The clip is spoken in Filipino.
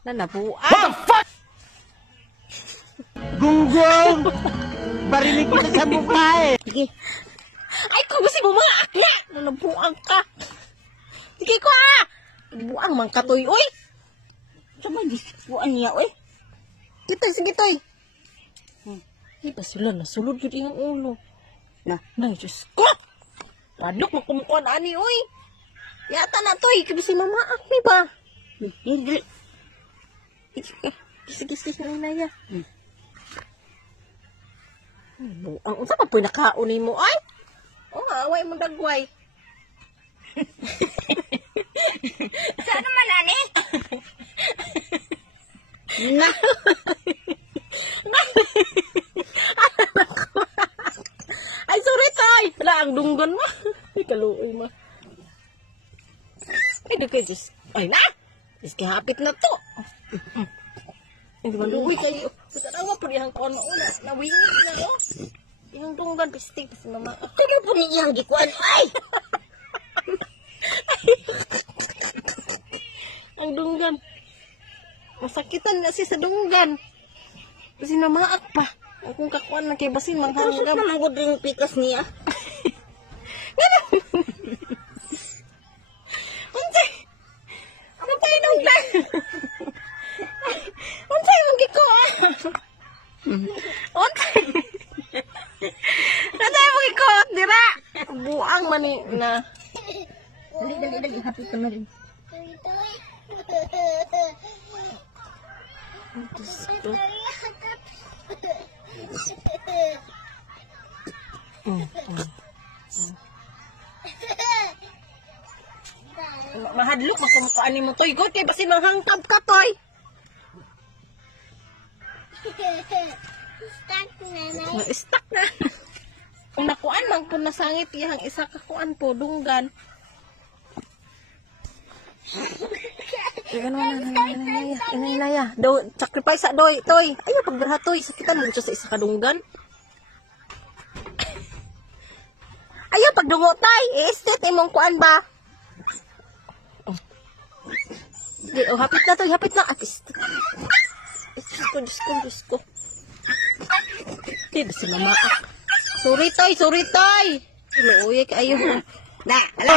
Nanabuan. What the fuck? Gunggong! Bariling kita sa mukha eh. Sige. Ay, kung gusto mo mga akya. Nanabuan ka. Sige ko ah. Buang man ka toy, oy. Sama buan niya, oy. Sige toy. Ay, basulan na. Sulod yun yung ulo. Nay, Diyos ko. Padok, magkumukuan ani, oy. Yata na toy. Kabisi mama akmi ba? Hindi. Sige, naya. Buang, unsa pa po nakaunin mo, ay? O nga, away mo dagway. Saan naman, ani? Na. Ay, sorry, tay. Wala ang dunggan mo. Ay, kaluoy mo. Ay, dagay, Diyos. Ay, na. Diyos, kahapit na to. Hindi man luwi kayo. Katarawa po niyang kono una. Nawingit na, oh. Yung dunggan, pistig. Kasi mama. Kaya po niyang gikuan, ay! Ang dunggan. Masakitan na siya sa dunggan. Kasi namaak pa. Kung kakuan na kay basin, Pero manghanggam. naman ko din yung pikas niya. Unsay dunggan? Unsay mong gikuan? Unsay mong gikuan, dira? Buang mani na. Dali, hapit ka na rin. Gusto. Mahadlok, magkumukaan ni mo, Toy. God, kay basin manghangkab ka, Toy. Stuck na. Kung nakuan, magpun na sangit, ihang isa kakuan po, dunggan. Inaya. Sacrifice sa doy, Toy. Ayaw, pagdarha, Toy. Sakitan mo siya sa isa kadunggan. Ayaw, pagdungo, Tay. I-estate, imong kuan ba? Oh, hapit na, Toy. Hapit na. Diyos ko. Di ba si mama? Sorry, Toy. Luoy, kayo. Na, ala!